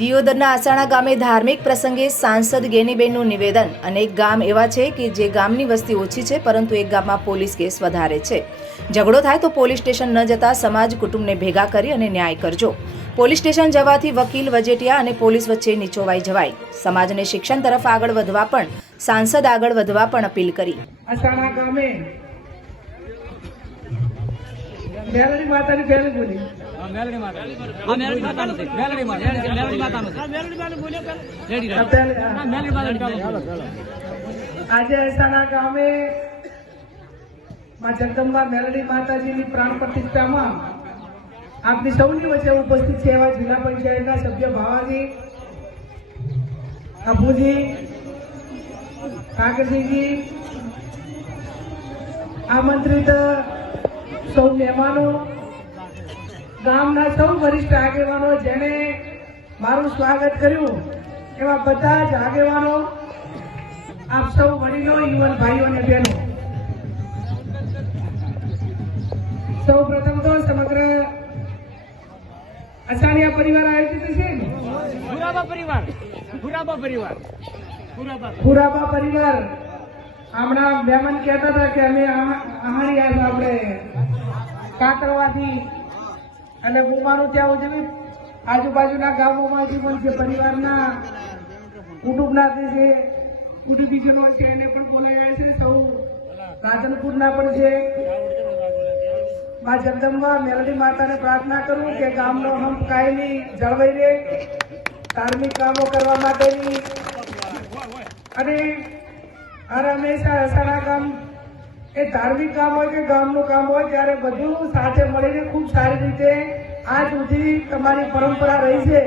દિયોદરના આસાણા ગામે ધાર્મિક પ્રસંગે સાંસદ ગેનીબેનનું નિવેદન. અનેક ગામ એવા છે કે જે ગામની વસ્તી ઓછી છે, પરંતુ એક ગામમાં પોલીસ કેસ વધારે છે. ઝઘડો થાય તો પોલીસ સ્ટેશન ન જતા સમાજ કુટુંબને ભેગા કરી અને ન્યાય કરજો. પોલીસ સ્ટેશન જવાથી વકીલ વજેટિયા અને પોલીસ વચ્ચે નીચોવાઈ જવાય. સમાજને શિક્ષણ તરફ આગળ વધવા પણ, સાંસદ આગળ વધવા પણ અપીલ કરી. અસાણા ગામે. મેલડી માતા. મેલડી માતાનું છે. મેલડી માતા. મેલડી- મેલડી છે. રેડી આ રાખ. પહેલી- હા, હા. મેલડી માતાનું આજે અહેસાના ગામે માં જગદંબા મેલડી માતાજીની પ્રાણ પ્રતિષ્ઠામાં આપની સૌની વચ્ચે ઉપસ્થિત છે એવા જિલ્લા પંચાયતના સભ્ય ભાવાજી અભુજી ઠાકરસિંહજી આમંત્રિત સૌ મહેમાનો ગામના સૌ વરિષ્ઠ આગેવાનો જેણે મારું સ્વાગત કર્યું એવા બધા જ આગેવાનો આપ સૌ વડીલો યુવાન ભાઈઓ અને બહેનો. સૌ પ્રથમ તો સમગ્ર અસાણિયા પરિવાર આયોજિત છે ને? ભુરાબા પરિવાર ભુરાબા પરિવાર પરિવાર. હમણાં મહેમાન કહેતા હતા કે અમે આહારી આપણે કાતરવાથી અને મારું ત્યાં ઉજવી આજુબાજુના ગામોમાંથી પણ જે પરિવારના કુટુંબનાથી છે કુટુંબીજનો છે, એને પણ બોલાવ્યા છે સૌ. રાધનપુરના પણ છે મા જગદંબા મેલડી માતાને પ્રાર્થના કરું કે ગામનો હમ કાયમી જળવાઈ રહે, ધાર્મિક કામો કરવા માટેની. અને હર હંમેશા અસાણા ગામ એ ધાર્મિક કામ હોય કે ગામનું કામ હોય, ત્યારે બધું સાથે મળીને ખૂબ સારી રીતે આજ સુધી તમારી પરંપરા રહી છે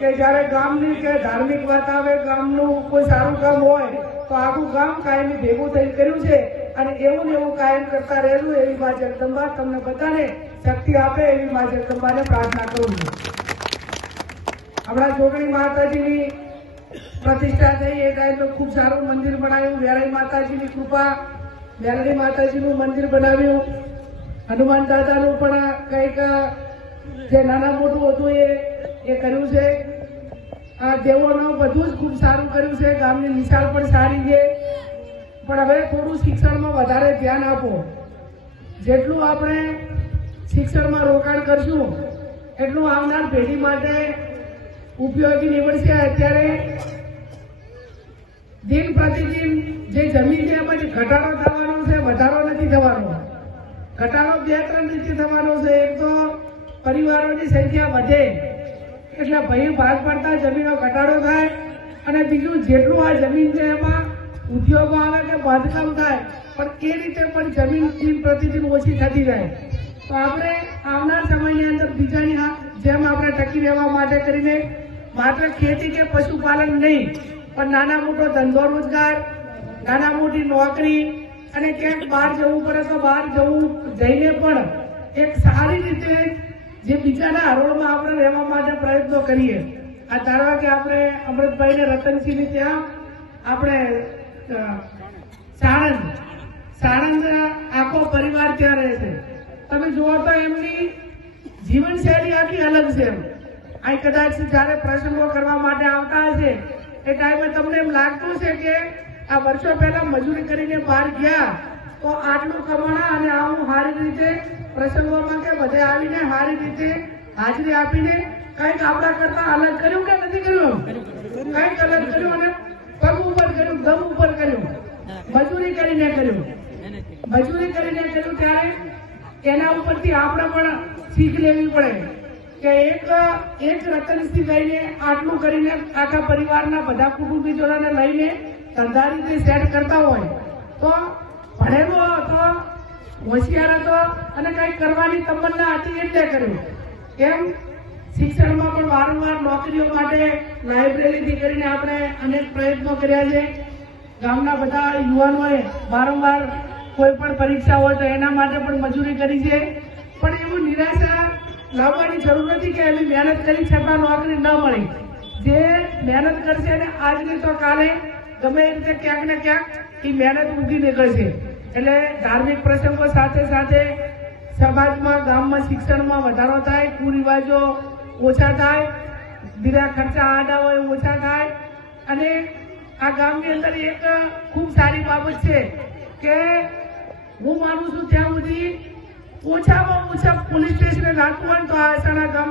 કે જ્યારે ગામની કે ધાર્મિક વાત આવે, ગામનું કોઈ સારું કામ હોય, તો આખું ગામ કાયમી ભેગું થઈ કર્યું છે અને એવું ને એવું કાયમ કરતા રહેલું એવી મા જગદંબા તમને બધાને શક્તિ આપે એવી મા જગદંબાને પ્રાર્થના કરું છું. આપણા જોગણી માતાજીની પ્રતિષ્ઠા થઈ, એ ટાઈમે ખૂબ સારું મંદિર બનાવ્યું. વેરાઈ માતાજીની કૃપા વેરાઈ માતાજીનું મંદિર બનાવ્યું. હનુમાન દાદાનું પણ કંઈક જે નાના મોટું હતું એ એ કર્યું છે. આ દેવોનું બધું જ ખૂબ સારું કર્યું છે. ગામની નિશાળ પણ સારી છે. પણ હવે થોડું શિક્ષણમાં વધારે ધ્યાન આપો. જેટલું આપણે શિક્ષણમાં રોકાણ કરશું, એટલું આવનાર પેઢી માટે ઉપયોગી નીવડશે. અત્યારે દિન પ્રતિદિન જે જમીન છે એમાં ઘટાડો થવાનો છે, વધારો નથી થવાનો. ઘટાડો બે ત્રણ રીતે થવાનો છે, એક તો પરિવારોની સંખ્યા વધે, એટલે ભય ભાગ પડતા જમીનો ઘટાડો થાય, અને બીજું જેટલું આ જમીન છે એમાં ઉદ્યોગો આવે કે બાંધકામ થાય, પણ એ રીતે પણ જમીન દિન પ્રતિદિન ઓછી થતી જાય. તો આપણે આવનાર સમયની અંદર બીજાની જેમ આપણે ટકી રહેવા માટે કરીને, માત્ર ખેતી કે પશુપાલન નહીં, પણ નાના મોટો ધંધો રોજગાર નાના મોટી નોકરી અને ક્યાંક બહાર જવું પડે તો બહાર જવું જઈને પણ એક સારી રીતે જે બીજાના હરોળમાં આપણે રહેવા માટે પ્રયત્નો કરીએ. આ ધારવા કે આપણે અમૃતભાઈ ને રતનસિંહ ત્યાં આપણે સાણંદ સાણંદ આખો પરિવાર ત્યાં રહે છે. તમે જુઓ તો એમની જીવનશૈલી આખી અલગ છે અહીં કદાચ જ્યારે પ્રસંગો કરવા માટે આવતા હશે, એ ટાઈમે તમને એમ લાગતું છે કે આ વર્ષો પહેલા મજૂરી કરીને બહાર ગયા તો આટલું કમાણા અને આવું સારી રીતે પ્રસંગોમાં કે બધે આવીને સારી રીતે હાજરી આપીને કંઈક આપણા કરતા અલગ કર્યું કે નથી કર્યું? કંઈક અલગ કર્યું અને પગ ઉપર કર્યું દમ ઉપર કર્યું? મજૂરી કરીને કર્યું. મજૂરી કરીને કર્યું ત્યારે એના ઉપરથી આપણે પણ શીખ લેવી પડે કે એક એક રતનસિંહ લઈને આટલું કરીને આખા પરિવારના બધા કુટુંબીજોને લઈને રીતે સેટ કરતા હોય, તો ભણેલો હતો, હોશિયાર હતો અને કંઈક કરવાની તમન્ના હતી એટલે કર્યું. એમ શિક્ષણમાં પણ વારંવાર નોકરીઓ માટે લાઇબ્રેરીથી કરીને આપણે અનેક પ્રયત્નો કર્યા છે. ગામના બધા યુવાનોએ વારંવાર કોઈ પણ પરીક્ષા હોય તો એના માટે પણ મજૂરી કરી છે. પણ એવું નિરાશા લાવવાની જરૂર નથી કે એવી મહેનત કરી છતાં નોકરી ન મળી. જે મહેનત કરશે ને આજની તો કાલે ગમે એ રીતે ક્યાંક ને ક્યાંક એ મહેનત ઉગી નીકળશે એટલે ધાર્મિક પ્રસંગો સાથે સાથે સમાજમાં, ગામમાં શિક્ષણમાં વધારો થાય, કુરિવાજો ઓછા થાય, બીજા ખર્ચા આડા હોય ઓછા થાય. અને આ ગામની અંદર એક ખૂબ સારી બાબત છે કે હું માનું છું ત્યાં સુધી ઓછામાં ઓછા પોલીસ સ્ટેશને રાખવું હોય તો આ આશાના ગામ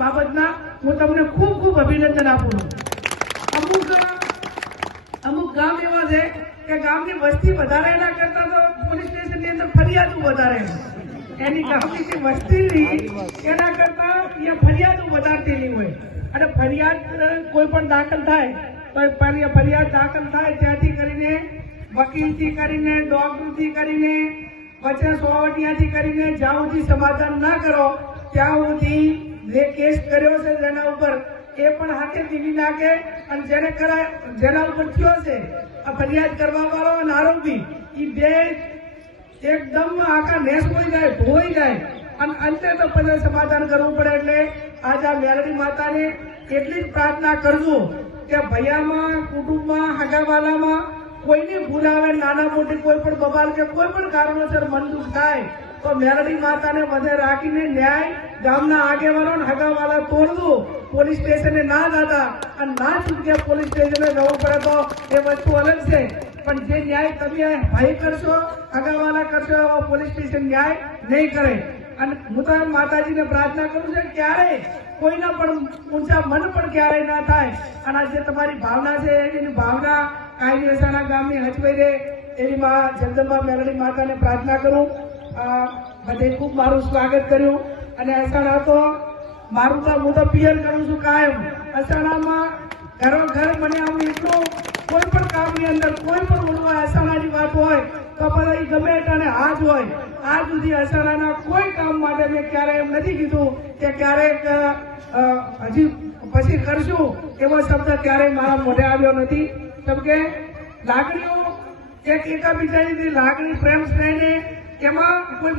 બાબતના હું તમને ખૂબ ખૂબ અભિનંદન આપું છું. ગામ છે કે ગામની વસ્તી વધારે એના કરતા તો પોલીસ સ્ટેશનની અંદર ફરિયાદો વધારે એની ગામની જે વસ્તી એના કરતા અહીંયા ફરિયાદો વધારતી હોય. અને ફરિયાદ કોઈ પણ દાખલ થાય તો ફરિયાદ દાખલ થાય, ત્યાંથી કરીને વકીલથી કરીને ડોક્ટરથી કરીને, વચ્ચે સોવટિયાથી કરીને જ્યાં સુધી સમાધાન ના કરો, ત્યાં સુધી જે કેસ કર્યો છે તેના ઉપર એ પણ હાથે દીવી નાખે અને જેને કરાય જેના ઉપર થયો છે, આ ફરિયાદ કરવા વાળો અને આરોપી એ બે એકદમ આખા નેસ હોય જાય ધોઈ જાય. અને અંતે તો પછી સમાધાન કરવું પડે એટલે આજે આ મેલડી માતાને એટલી જ પ્રાર્થના કરજો કે ભૈયામાં, કુટુંબમાં, હગાવાલામાં કોઈની ભૂલ આવે નાના મોટી કોઈ પણ બબાલ કે કોઈ પણ કારણોસર મન દુઃખ થાય, તો મેલડી માતાને વધે રાખીને ન્યાય ગામના આગેવાનો હગાવાળા હગાવાલા તોડવું પોલીસ સ્ટેશને ના દાદા અને ના છૂટકે પોલીસ સ્ટેશને જવું પડે તો એ વસ્તુ અલગ છે. પણ જે ન્યાય તમે ભાઈ કરશો, હગાવાલા કરશો એવો પોલીસ સ્ટેશન ન્યાય નહીં કરે. અને હું તો માતાજીને પ્રાર્થના કરું છું ક્યારે કોઈના પણ ઊંચા મન પણ ક્યારેય ના થાય. અને આ જે તમારી ભાવના છે, એની ભાવના કાયમી રસાણા ગામની હચવાઈ રહે એવી મા જગદંબા મેલડી માતાને પ્રાર્થના કરું. બધે ખૂબ મારું સ્વાગત કર્યું. અને અસાણા તો મારું તો હું તો પિયર કરું છું કાયમ. અસાણામાં ઘરો ઘર મને આવું એટલું કોઈ પણ કામની અંદર કોઈ પણ ઓળવા અસાણાની વાત હોય, તો બધા ગમે એટલાને હાથ હોય. આજ સુધી અસાણાના કોઈ કામ માટે મેં ક્યારેય એમ નથી કીધું કે ક્યારેક હજી પછી કરશું એવો શબ્દ ક્યારેય મારા મોઢે આવ્યો નથી. કેમ કે લાગણીઓ એક એકબીજાની લાગણી, પ્રેમ સ્નેહને એમાં કોઈ